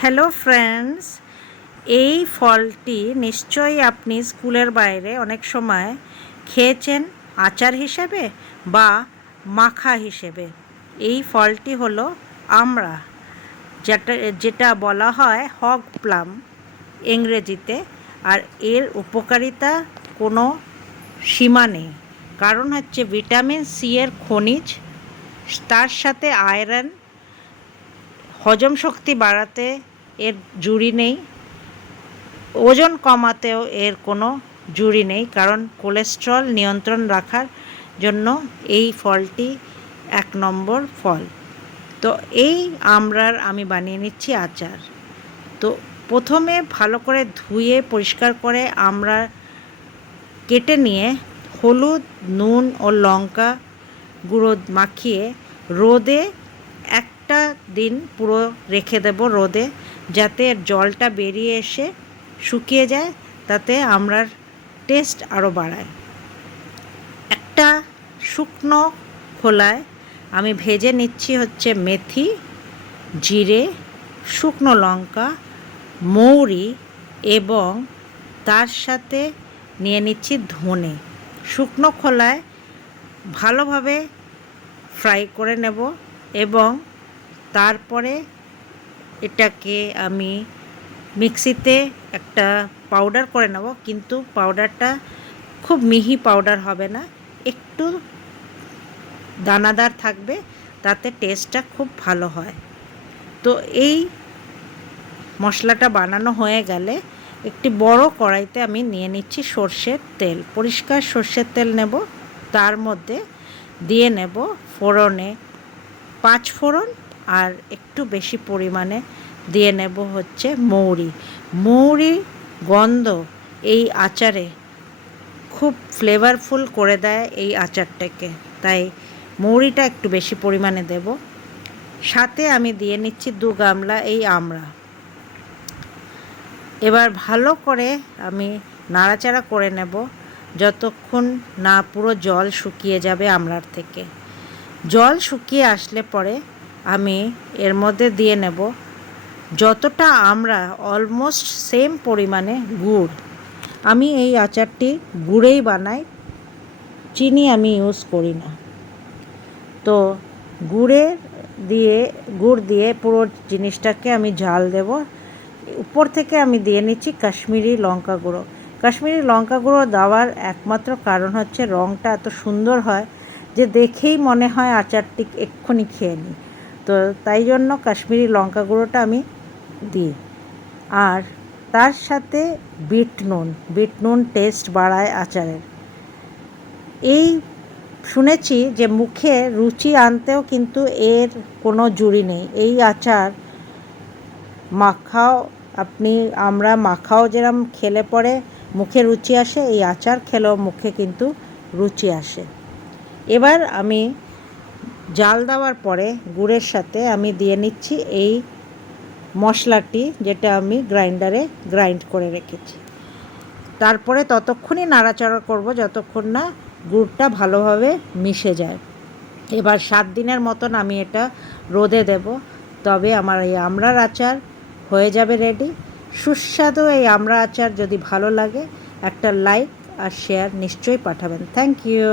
Hello friends, এই ফলটি নিশ্চয়ই আপনি স্কুলের বাইরে অনেক সময় খেয়েছেন আচার হিসেবে বা মাখা হিসেবে। এই ফলটি হলো আমড়া, যেটা বলা হয় হগ প্লাম ইংরেজিতে। আর এর উপকারিতা কোনো সীমা নেই, কারণ হচ্ছে ভিটামিন সি এর খনিজ, তার সাথে আয়রন, হজম শক্তি বাড়াতে এর জুড়ি নেই, ওজন কমাতেও এর কোনো জুড়ি নেই, কারণ কোলেস্ট্রল নিয়ন্ত্রণ রাখার জন্য এই ফলটি 1 নম্বর ফল। তো এই আমড়ার আমি বানিয়ে নিচ্ছি আচার। তো প্রথমে ভালো করে ধুয়ে পরিষ্কার করে আমড়া কেটে নিয়ে হলুদ, নুন ও লঙ্কা গুঁড়ো মাখিয়ে রোদে একটা দিন পুরো রেখে দেব রোদে, যাতে জলটা বেরিয়ে এসে শুকিয়ে যায়, তাতে আমড়ার টেস্ট আরও বাড়ায়। একটা শুকনো খোলায় আমি ভেজে নিচ্ছি হচ্ছে মেথি, জিরে, শুকনো লঙ্কা, মৌরি এবং তার সাথে নিয়ে নিচ্ছি ধনে। শুকনো খোলায় ভালোভাবে ফ্রাই করে নেব এবং তারপরে এটাকে আমি মিক্সিতে একটা পাউডার করে নেব, কিন্তু পাউডারটা খুব মিহি পাউডার হবে না, একটু দানাদার থাকবে, তাতে টেস্টটা খুব ভালো হয়। তো এই মশলাটা বানানো হয়ে গেলে একটি বড় কড়াইতে আমি নিয়ে নিচ্ছি সর্ষের তেল, পরিষ্কার সর্ষের তেল নেব। তার মধ্যে দিয়ে নেব ফোড়নে 5 ফোড়ন, আর একটু বেশি পরিমাণে দিয়ে নেব হচ্ছে মৌরি গন্ধ এই আচারে খুব ফ্লেভারফুল করে দেয় এই আচারটাকে, তাই মৌরিটা একটু বেশি পরিমাণে দেব। সাথে আমি দিয়ে নিচ্ছি 2 গামলা এই আমড়া। এবার ভালো করে আমি নাড়াচাড়া করে নেব যতক্ষণ না পুরো জল শুকিয়ে যাবে আমড়ার থেকে। জল শুকিয়ে আসলে পরে আমি এর মধ্যে দিয়ে নেব যতটা আমড়া অলমোস্ট সেম পরিমাণে গুড়। আমি এই আচারটি গুড়েই বানাই, চিনি আমি ইউজ করি না। তো গুড় দিয়ে পুরো জিনিসটাকে আমি ঝাল দেব। উপর থেকে আমি দিয়ে নিচ্ছি কাশ্মীরি লঙ্কা গুঁড়ো। কাশ্মীরি লঙ্কা গুঁড়ো দেওয়ার একমাত্র কারণ হচ্ছে রঙটা এত সুন্দর হয় যে দেখেই মনে হয় আচারটি এক্ষুনি খেয়ে নিই। তো তাই জন্য কাশ্মীরি লঙ্কা গুঁড়োটা আমি দিই। আর তার সাথে বিট নুন টেস্ট বাড়ায় আচারের। এই শুনেছি যে মুখে রুচি আনতেও কিন্তু এর কোনো জুড়ি নেই। এই আচার মাখাও আমরা মাখাও যেরকম খেলে পরে মুখে রুচি আসে, এই আচার খেলেও মুখে কিন্তু রুচি আসে। এবার আমি জাল দেওয়ার পরে গুড়ের সাথে আমি দিয়ে নিচ্ছি এই মশলাটি, যেটা আমি গ্রাইন্ডারে গ্রাইন্ড করে রেখেছি। তারপরে ততক্ষণই নাড়াচাড়া করব যতক্ষণ না গুড়টা ভালোভাবে মিশে যায়। এবার 7 দিনের মতন আমি এটা রোদে দেব, তবে আমার এই আমড়ার আচার হয়ে যাবে রেডি। সুস্বাদু এই আমড়া আচার যদি ভালো লাগে একটা লাইক আর শেয়ার নিশ্চয়ই পাঠাবেন। Thank you.